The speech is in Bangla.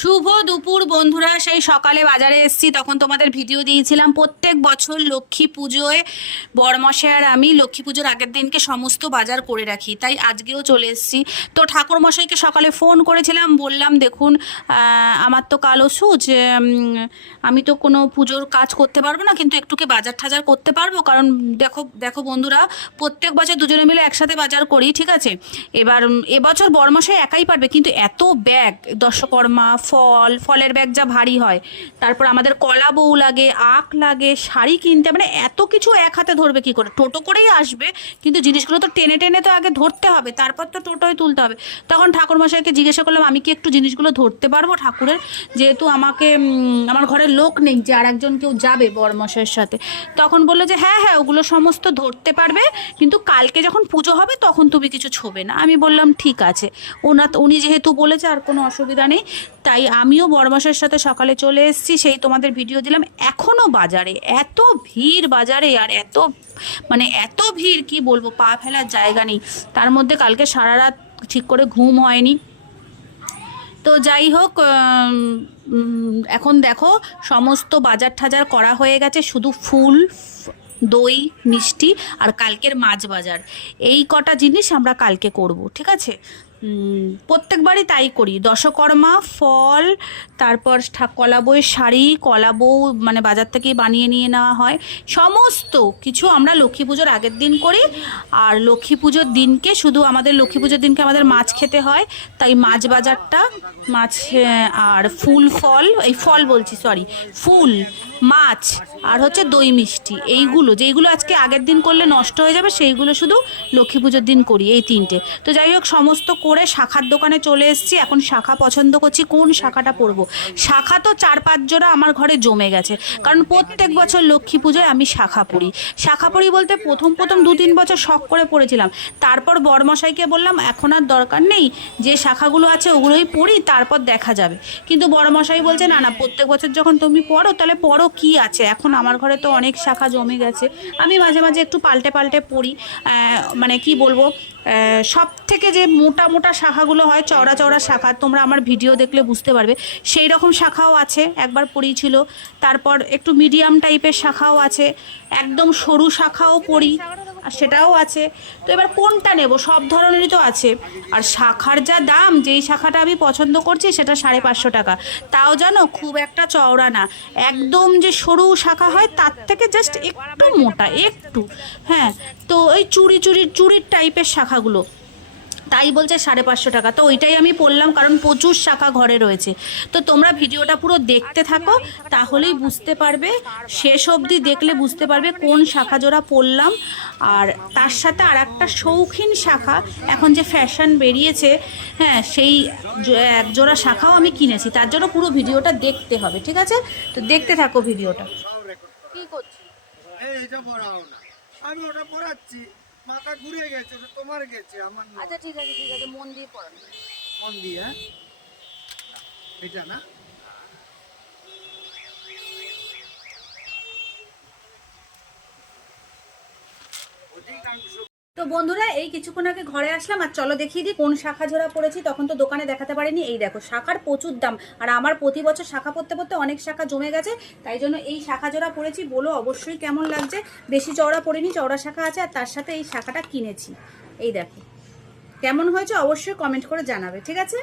শুভ দুপুর বন্ধুরা। সেই সকালে বাজারে এসেছি, তখন তোমাদের ভিডিও দিয়েছিলাম। প্রত্যেক বছর লক্ষ্মী পুজোয় বড়মশাই আর আমি লক্ষ্মী পুজোর আগের দিনকে সমস্ত বাজার করে রাখি, তাই আজকেও চলে এসেছি। তো ঠাকুরমশাইকে সকালে ফোন করেছিলাম, বললাম দেখুন আমার তো কাল ওষুধ, আমি তো কোনো পুজোর কাজ করতে পারবো না, কিন্তু একটুকে বাজার টাজার করতে পারবো। কারণ দেখো দেখো বন্ধুরা, প্রত্যেক বছর দুজনে মিলে একসাথে বাজার করি, ঠিক আছে। এবার এবছর বড়মশাই একাই পারবে, কিন্তু এত ব্যাগ, দশকর্মা ফলের ব্যাগ যা ভারী হয়, তারপর আমাদের কলা বউ লাগে, আখ লাগে, শাড়ি কিনতে, মানে এত কিছু এক হাতে ধরবে কি করে? টোটো করেই আসবে, কিন্তু জিনিসগুলো তো টেনে টেনে তো আগে ধরতে হবে, তারপর তো টোটোয় তুলতে হবে। তখন ঠাকুরমশাইকে জিজ্ঞাসা করলাম আমি কি একটু জিনিসগুলো ধরতে পারবো ঠাকুরের, যেহেতু আমাকে আমার ঘরের লোক নেই যে আর একজন কেউ যাবে বড়মশাইয়ের সাথে। তখন বললো যে হ্যাঁ হ্যাঁ, ওগুলো সমস্ত ধরতে পারবে, কিন্তু কালকে যখন পুজো হবে তখন তুমি কিছু ছোবে না। আমি বললাম ঠিক আছে, উনি যেহেতু বলেছে আর কোনো অসুবিধা নেই। তাই আমিও বড়মশাইয়ের সাথে সকালে চলে এসেছি, সেই তোমাদের ভিডিও দিলাম। এখনও বাজারে এত ভিড়, বাজারে আর এত ভিড় কি বলবো, পা ফেলার জায়গা নেই। তার মধ্যে কালকে সারা রাত ঠিক করে ঘুম হয়নি। তো যাই হোক, এখন দেখো সমস্ত বাজার টাজার করা হয়ে গেছে, শুধু ফুল, দই, মিষ্টি আর কালকের মাছ বাজার, এই কটা জিনিস আমরা কালকে করব, ঠিক আছে। প্রত্যেকবারই তাই করি। দশকর্মা, ফল, তারপর কলা বউয়ের শাড়ি, কলা বউ মানে বাজার থেকেই বানিয়ে নিয়ে নেওয়া হয়, সমস্ত কিছু আমরা লক্ষ্মী পুজোর আগের দিন করি। আর লক্ষ্মী পুজোর দিনকে শুধু আমাদের লক্ষ্মী পুজোর দিনকে আমাদের মাছ খেতে হয়, তাই মাছ বাজারটা, মাছ আর ফল, এই ফল বলছি সরি, ফুল, মাছ আর হচ্ছে দই মিষ্টি, এইগুলো যেইগুলো আজকে আগের দিন করলে নষ্ট হয়ে যাবে সেইগুলো শুধু লক্ষ্মী পুজোর দিন করি, এই তিনটে। তো যাই হোক, সমস্ত করে শাখার দোকানে চলে এসেছি। এখন শাখা পছন্দ করছি, কোন শাখাটা পরবো। শাখা তো 4-5 জোড়া আমার ঘরে জমে গেছে, কারণ প্রত্যেক বছর লক্ষ্মী পুজোয় আমি শাখা পরি। শাখা পরি বলতে প্রথম 2-3 বছর শখ করে পড়েছিলাম, তারপর বড়মশাইকে বললাম এখন আর দরকার নেই, যে শাখাগুলো আছে ওগুলোই পরি, তারপর দেখা যাবে। কিন্তু বড়মশাই বলছে না না, প্রত্যেক বছর যখন তুমি পড়ো তাহলে পড়ো, কি আছে, এখন আমার ঘরে তো অনেক শাখা জমে গেছে। আমি মাঝে মাঝে একটু পাল্টে পাল্টে পড়ি। মানে কি বলবো, সব থেকে যে মোটা মোটা শাখাগুলো হয়, চওড়া চওড়া শাখা, তোমরা আমার ভিডিও দেখলে বুঝতে পারবে, সেই রকম শাখাও আছে, একবার পড়িয়েছিল। তারপর একটু মিডিয়াম টাইপের শাখাও আছে, একদম সরু শাখাও পড়ি, আর সেটাও আছে। তো এবার কোনটা নেব, সব ধরনেরই তো আছে। আর শাখার যা দাম, যেই শাখাটা আমি পছন্দ করছি সেটা 550 টাকা, তাও জানো খুব একটা চওড়া না, একদম যে সরু শাখা হয় তার থেকে জাস্ট একটু মোটা, একটু। হ্যাঁ, তো ওই চুড়ির টাইপের শাখাগুলো, তাই বলছে 550 টাকা। তো ওইটাই আমি পড়লাম, কারণ প্রচুর শাখা ঘরে রয়েছে। তো তোমরা ভিডিওটা পুরো দেখতে থাকো, তাহলেই বুঝতে পারবে, শেষ অবধি দেখলে বুঝতে পারবে কোন শাখা জোড়া পড়লাম। আর তার সাথে আর একটা শৌখিন শাখা, এখন যে ফ্যাশন বেরিয়েছে, হ্যাঁ, সেই এক জোড়া শাখাও আমি কিনেছি, তার জন্য পুরো ভিডিওটা দেখতে হবে, ঠিক আছে। তো দেখতে থাকো ভিডিওটা। কি করছি? এইটা পড়াও না, আমি ওটা পড়াচ্ছি, মাথা ঘুরে গেছে, ওটা তোমার গেছে, আমার না। আচ্ছা ঠিক আছে ঠিক আছে, মন দিয়ে পড়ান। মন দিয়ে, হ্যাঁ, এটা না। অধিকাংশ তো বন্ধুরা, এই কিছুক্ষণ আগে ঘরে আসলাম, আর চলো দেখিয়ে দিই কোন শাখা জোড়া পড়েছি। তখন তো দোকানে দেখাতে পারিনি। এই দেখো, শাখার প্রচুর দাম, আর আমার প্রতি বছর শাখা পড়তে পড়তে অনেক শাখা জমে গেছে, তাই জন্য এই শাখা জোড়া পড়েছি। বলো অবশ্যই কেমন লাগছে। বেশি চওড়া পড়িনি, চওড়া শাখা আছে, আর তার সাথে এই শাখাটা কিনেছি। এই দেখো কেমন হয়েছে, অবশ্যই কমেন্ট করে জানাবে, ঠিক আছে।